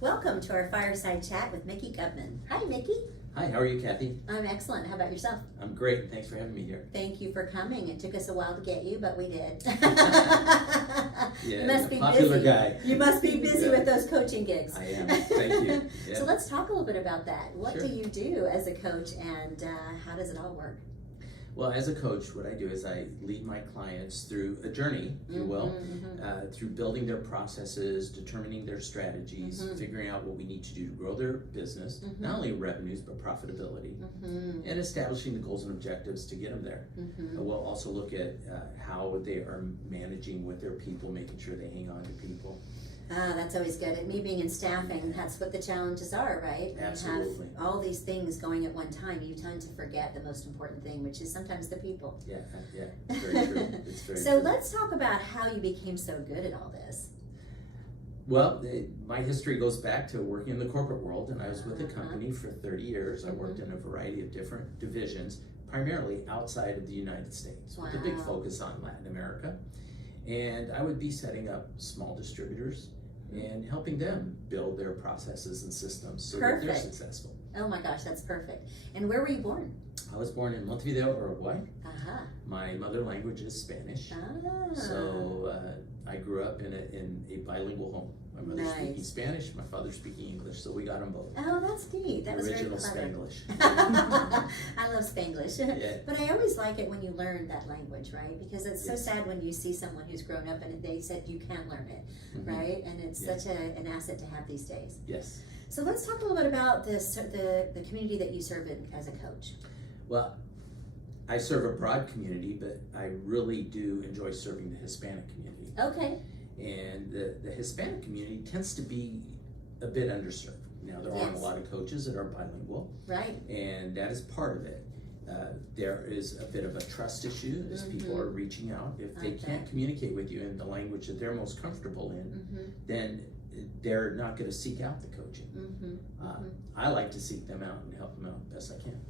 Welcome to our Fireside Chat with Mickey Gubman. Hi, Mickey. Hi, how are you, Kathy? I'm excellent. How about yourself? I'm great. Thanks for having me here. Thank you for coming. It took us a while to get you, but we did. Yeah, you must be popular busy. guy. You must be busy Yeah. with those coaching gigs. I am. Thank you. Yeah. So let's talk a little bit about that. What Sure. do you do as a coach, and how does it all work? Well, as a coach, what I do is I lead my clients through a journey, if you will, through building their processes, determining their strategies, figuring out what we need to do to grow their business, not only revenues, but profitability, and establishing the goals and objectives to get them there. We'll also look at how they are managing with their people, making sure they hang on to people. That's always good. And me being in staffing, that's what the challenges are, right? When Absolutely. you have all these things going at one time, you tend to forget the most important thing, which is sometimes the people. Yeah, it's very true. It's very So true. let's talk about how you became so good at all this. Well, my history goes back to working in the corporate world, and I was with a company for 30 years. I worked in a variety of different divisions, primarily outside of the United States, with a big focus on Latin America. And I would be setting up small distributors and helping them build their processes and systems so that they're successful. Oh my gosh, that's perfect. And where were you born? I was born in Montevideo, Uruguay. My mother language is Spanish. So I grew up in a bilingual home. My mother speaking Spanish, my father speaking English, so we got them both. Oh, that's neat. That was very original clever. Spanglish. I love Spanglish. Yeah. But I always like it when you learn that language, right? Because it's so sad when you see someone who's grown up and they said you can learn it, right? And it's such an asset to have these days. Yes. So let's talk a little bit about the community that you serve in as a coach. Well, I serve a broad community, but I really do enjoy serving the Hispanic community. Okay. And the Hispanic community tends to be a bit underserved. Now, there aren't a lot of coaches that are bilingual. Right. And that is part of it. There is a bit of a trust issue as people are reaching out. If they can't communicate with you in the language that they're most comfortable in, then they're not going to seek out the coaching. I like to seek them out and help them out best I can.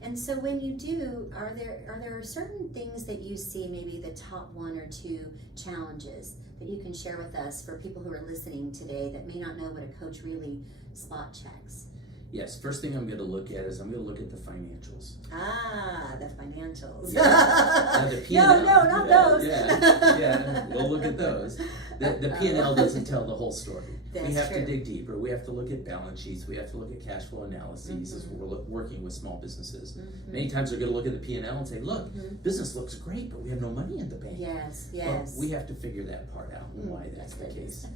And so when you do, are there certain things that you see, maybe the top one or two challenges that you can share with us for people who are listening today that may not know what a coach really spot checks? Yes, first thing I'm going to look at is I'm going to look at the financials. The financials. Now, the P&L, no, not those. Yeah, we'll look at those. The P&L doesn't tell the whole story. We have to dig deeper. We have to look at balance sheets. We have to look at cash flow analyses as we're working with small businesses. Many times they're going to look at the P&L and say, look, business looks great, but we have no money in the bank. Yes. Well, we have to figure that part out and why that's the case.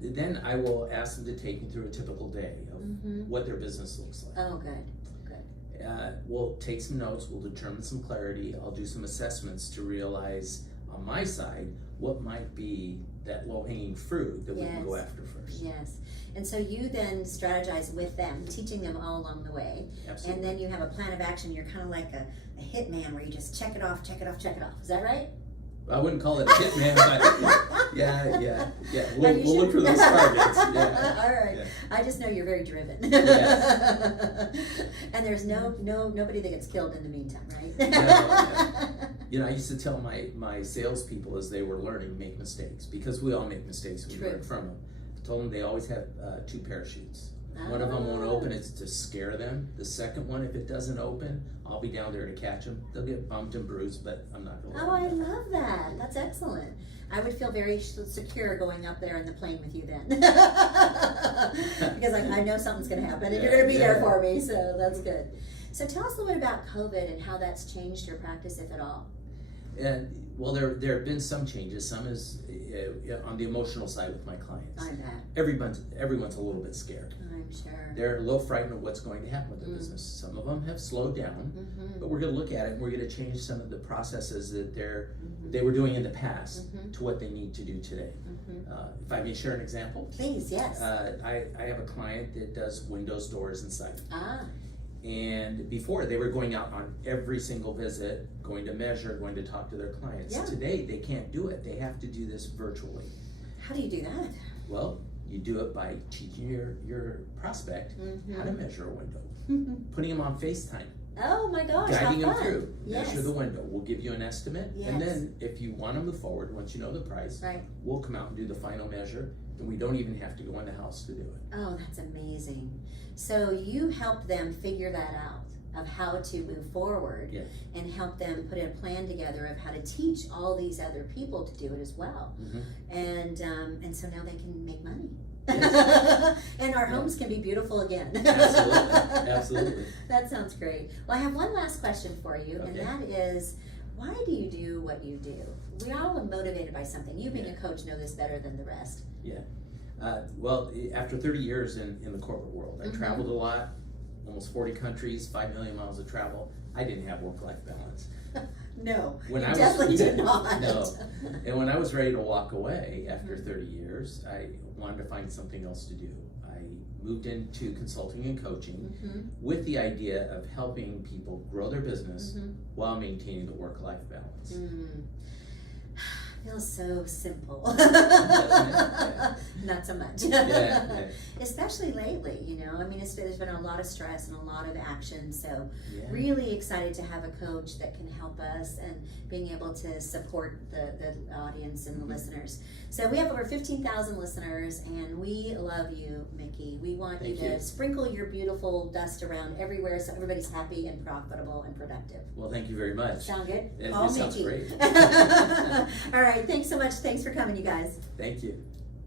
Then I will ask them to take me through a typical day of what their business looks like. Oh, good. We'll take some notes, we'll determine some clarity, I'll do some assessments to realize on my side what might be that low-hanging fruit that we can go after first. Yes. And so you then strategize with them, teaching them all along the way. Absolutely. And then you have a plan of action. You're kind of like a hitman where you just check it off, check it off, check it off. Is that right? I wouldn't call it a hitman, but yeah. We'll look for those targets. Yeah. All right. Yeah. I just know you're very driven. Yes. And there's nobody that gets killed in the meantime, right? Yeah. You know, I used to tell my salespeople as they were learning, make mistakes, because we all make mistakes when we learn from them. I told them they always have two parachutes. One of them won't open, it's to scare them. The second one, if it doesn't open, I'll be down there to catch them. They'll get bumped and bruised, but I'm not going to let them. I love that. That's excellent. I would feel very secure going up there in the plane with you then. Because I know something's going to happen and you're going to be there for me, so that's good. So tell us a little bit about COVID and how that's changed your practice, if at all. And well, there have been some changes. Some is on the emotional side with my clients. I bet. Everyone's a little bit scared. I'm sure. They're a little frightened of what's going to happen with their business. Some of them have slowed down, but we're going to look at it and we're going to change some of the processes that they were doing in the past to what they need to do today. If I may share an example. Please, yes. I have a client that does windows, doors, and siding. And before, they were going out on every single visit, going to measure, going to talk to their clients. Today, they can't do it. They have to do this virtually. How do you do that? Well, you do it by teaching your prospect how to measure a window, putting them on FaceTime. Oh my gosh, guiding how them fun. through. Yes. Measure the window. We'll give you an estimate, Yes. and then if you want to move forward, once you know the price, Right. we'll come out and do the final measure, We don't even have to go in the house to do it. Oh, that's amazing. So you help them figure that out of how to move forward, Yes. and help them put a plan together of how to teach all these other people to do it as well. And so now they can make money. Yes. And our homes can be beautiful again. Absolutely. Absolutely. That sounds great. Well, I have one last question for you, and Okay. that is, why do you do what you do? We all are motivated by something. You being a coach know this better than the rest. Well, after 30 years in the corporate world, I Mhm. traveled a lot, almost 40 countries, 5 million miles of travel. I didn't have work-life balance. No, When you I was- definitely did not. No. And when I was ready to walk away after 30 years, I wanted to find something else to do. I moved into consulting and coaching Mhm. with the idea of helping people grow their business Mhm. while maintaining the work-life balance. Feels so simple. Doesn't it? Not so much. Yeah. Especially lately, you know. I mean, there's been a lot of stress and a lot of action. So, Yeah. really excited to have a coach that can help us and being able to support the audience and the listeners. So, we have over 15,000 listeners, and we love you, Mickey. We want you Thank to you. sprinkle your beautiful dust around everywhere so everybody's happy and profitable and productive. Well, thank you very much. Sound good? It Call sounds Mickey. great. All right. Thanks so much. Thanks for coming, you guys. Thank you.